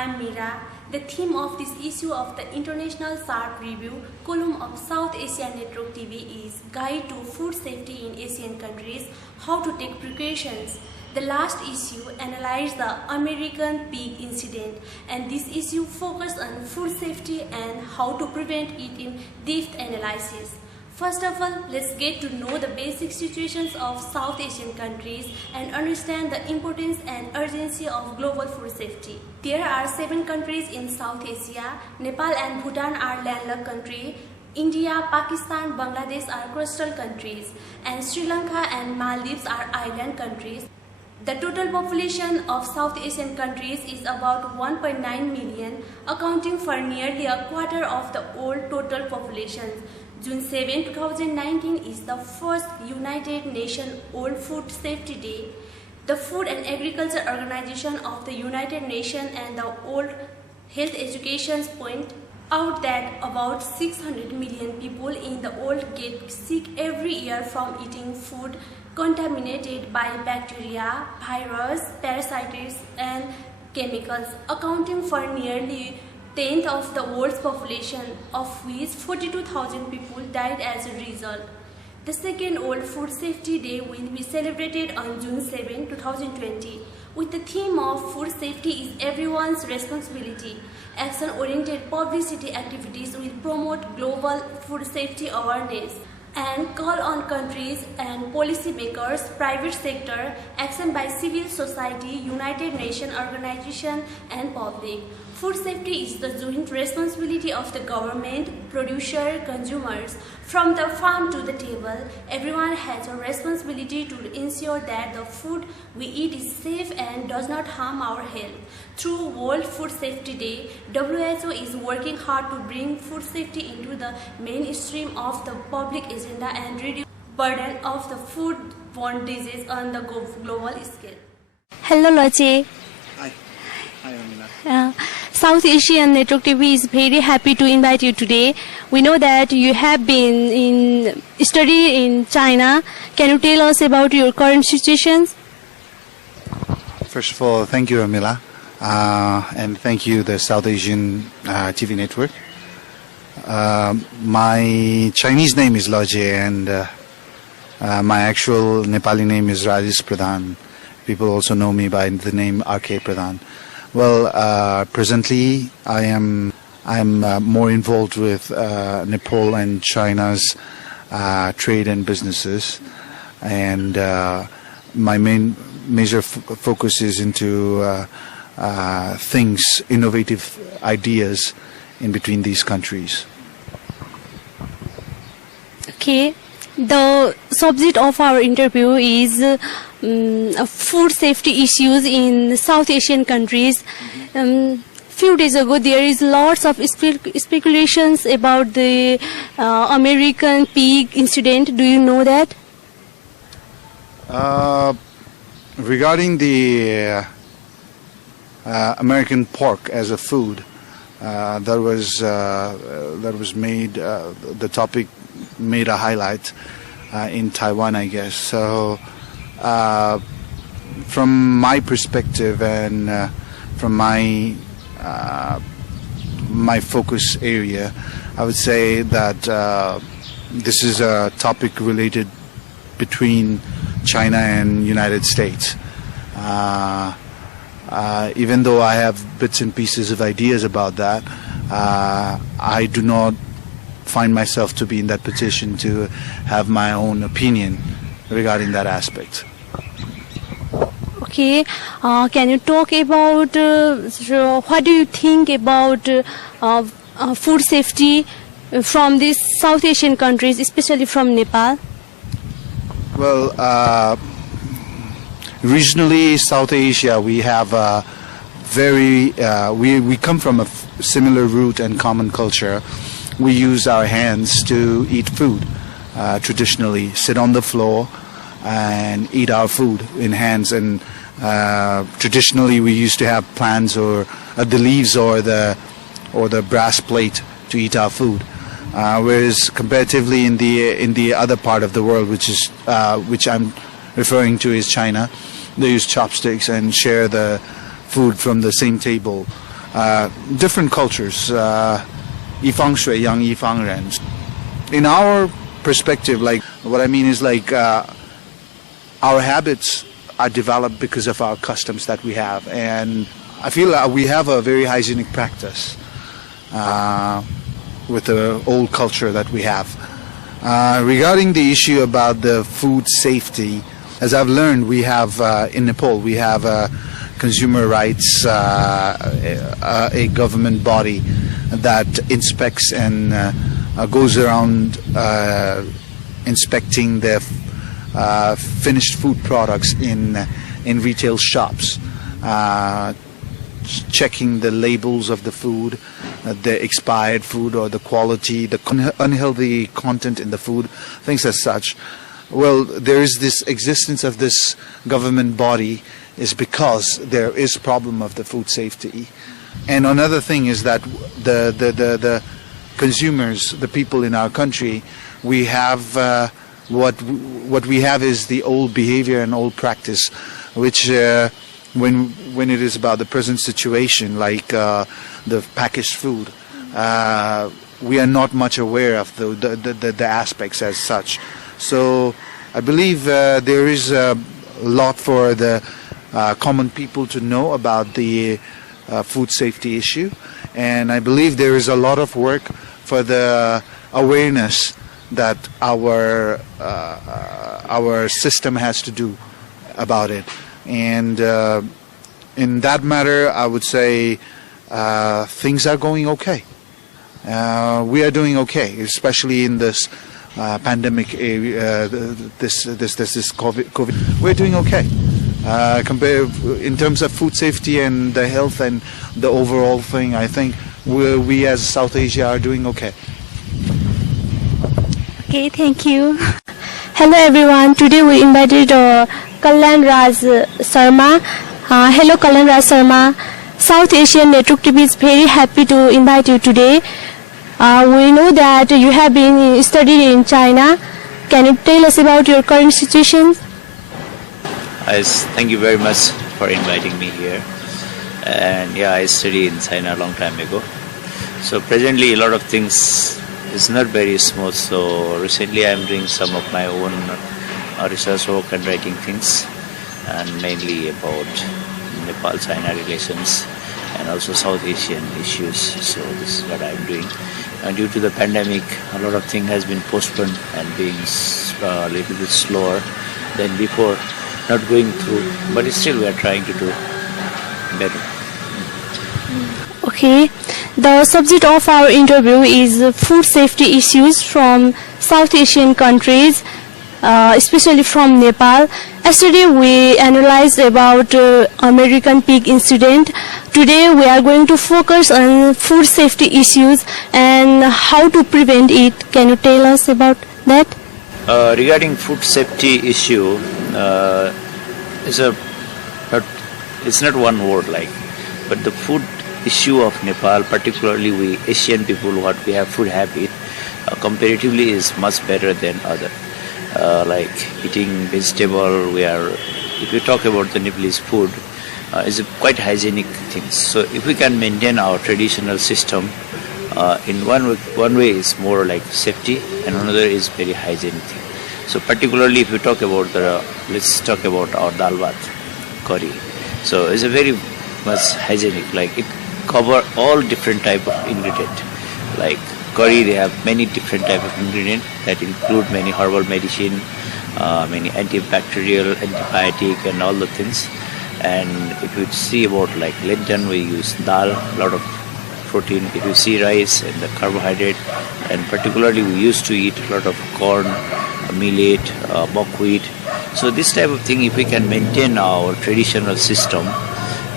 I am Mira. The theme of this issue of the International SARC Review column of South Asia Network TV is Guide to Food Safety in Asian Countries, How to Take Precautions. The last issue analyzed the American pig incident, and this issue focused on food safety and how to prevent it in depth analysis. First of all, let's get to know the basic situations of South Asian countries and understand the importance and urgency of global food safety. There are 7 countries in South Asia. Nepal and Bhutan are landlocked countries. India, Pakistan, Bangladesh are coastal countries, and Sri Lanka and Maldives are island countries. The total population of South Asian countries is about 1.9 million, accounting for nearly a quarter of the world total population. June 7, 2019 is the first United Nations World Food Safety Day. The Food and Agriculture Organization of the United Nations and the World Health Education point out that about 600 million people in the world get sick every year from eating food contaminated by bacteria, virus, parasites, and chemicals, accounting for nearly 10th of the world's population, of which 42,000 people died as a result. The second World Food Safety Day will be celebrated on June 7, 2020, with the theme of Food Safety is Everyone's Responsibility. Action-oriented publicity activities will promote global food safety awareness and call on countries and policymakers, private sector, action by civil society, United Nations organization, and public. Food safety is the joint responsibility of the government, producer, consumers. From the farm to the table, everyone has a responsibility to ensure that the food we eat is safe and does not harm our health. Through World Food Safety Day, WHO is working hard to bring food safety into the mainstream of the public agenda and reduce the burden of the foodborne disease on the global scale. Hello, Loche. Hi. Hi, Amina. South Asian Network TV is very happy to invite you today. We know that you have been in study in China. Can you tell us about your current situations? First of all, thank you, Amila, and thank you, the South Asian TV network. My Chinese name is Loje, and my actual Nepali name is Rajesh Pradhan. People also know me by the name RK Pradhan. Well, presently I'm more involved with Nepal and China's trade and businesses, and my major focus is into innovative ideas in between these countries. Okay, the subject of our interview is food safety issues in South Asian countries. Few days ago, there is lots of speculations about the American pig incident. Do you know that? Regarding the American pork as a food, that was made. The topic made a highlight in Taiwan, I guess. So, from my perspective and from my focus area, I would say that this is a topic related between China and United States. Even though I have bits and pieces of ideas about that, I do not find myself to be in that position to have my own opinion regarding that aspect. Okay, can you talk about what do you think about food safety from these South Asian countries, especially from Nepal? Well, regionally, South Asia, we have we come from a similar root and common culture. We use our hands to eat food. Traditionally, sit on the floor and eat our food in hands. And traditionally, we used to have plants or the leaves or the brass plate to eat our food. Whereas comparatively in the other part of the world, which I'm referring to is China, they use chopsticks and share the food from the same table. different cultures. 一方水养一方人. In our perspective, like what I mean is like our habits are developed because of our customs that we have, and I feel we have a very hygienic practice with the old culture that we have. Regarding the issue about the food safety, as I've learned, we have in Nepal we have consumer rights, a government body that inspects and goes around inspecting the finished food products in retail shops, checking the labels of the food, the expired food or the quality, the unhealthy content in the food, things as such. Well, there is this existence of this government body is because there is problem of the food safety. And another thing is that the consumers, the people in our country, we have what we have is the old behavior and old practice, which when it is about the present situation, like the packaged food, we are not much aware of the aspects as such. So I believe there is a lot for the common people to know about the food safety issue, and I believe there is a lot of work for the awareness that our system has to do about it. And in that matter, I would say things are going okay. We are doing okay, especially in this pandemic, this COVID. We're doing okay. In terms of food safety and the health and the overall thing, I think we as South Asia are doing okay. Okay, thank you. Hello everyone. Today we invited Kalyan Raj Sharma. Hello Kalyan Raj Sharma. South Asian Network TV is very happy to invite you today. We know that you have been studied in China. Can you tell us about your current situation? Yes, thank you very much for inviting me here. And yeah, I studied in China a long time ago. So presently a lot of things is not very smooth. So recently I'm doing some of my own research work and writing things, and mainly about Nepal-China relations and also South Asian issues. So this is what I'm doing. And due to the pandemic, a lot of things has been postponed and being a little bit slower than before. Not going through, but still we are trying to do better. Okay, the subject of our interview is food safety issues from South Asian countries, especially from Nepal. Yesterday we analyzed about American pig incident. Today we are going to focus on food safety issues and how to prevent it. Can you tell us about that? Regarding food safety issue, it's not one word like, but the food issue of Nepal, particularly we Asian people, what we have food habit, comparatively is much better than other. Like eating vegetable, if we talk about the Nepalese food, is a quite hygienic thing. So if we can maintain our traditional system, in one way is more like safety, and another is very hygienic thing. So particularly if we talk about let's talk about our dal bhat, curry. So it's a very much hygienic, like it cover all different type of ingredient. Like curry, they have many different type of ingredient that include many herbal medicine, many antibacterial, antibiotic and all the things. And if you see about like lentil, we use dal, a lot of protein. If you see rice and the carbohydrate, and particularly we used to eat a lot of corn, millet, buckwheat. So this type of thing, if we can maintain our traditional system,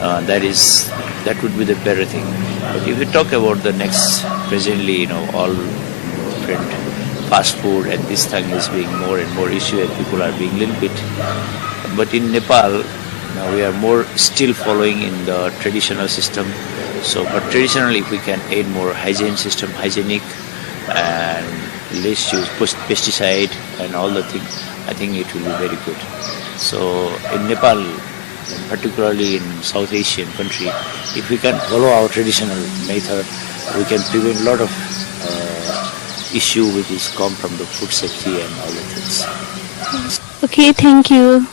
that would be the better thing. But if we talk about the next, presently, all different fast food, and this thing is being more and more issue, and people are being a little bit. But in Nepal, now we are more still following in the traditional system. So, but traditionally, if we can add more hygienic, and less use pesticide and all the things, I think it will be very good. So in Nepal, particularly in South Asian country, if we can follow our traditional method, we can prevent a lot of issue which is come from the food safety and all the things. Okay, thank you.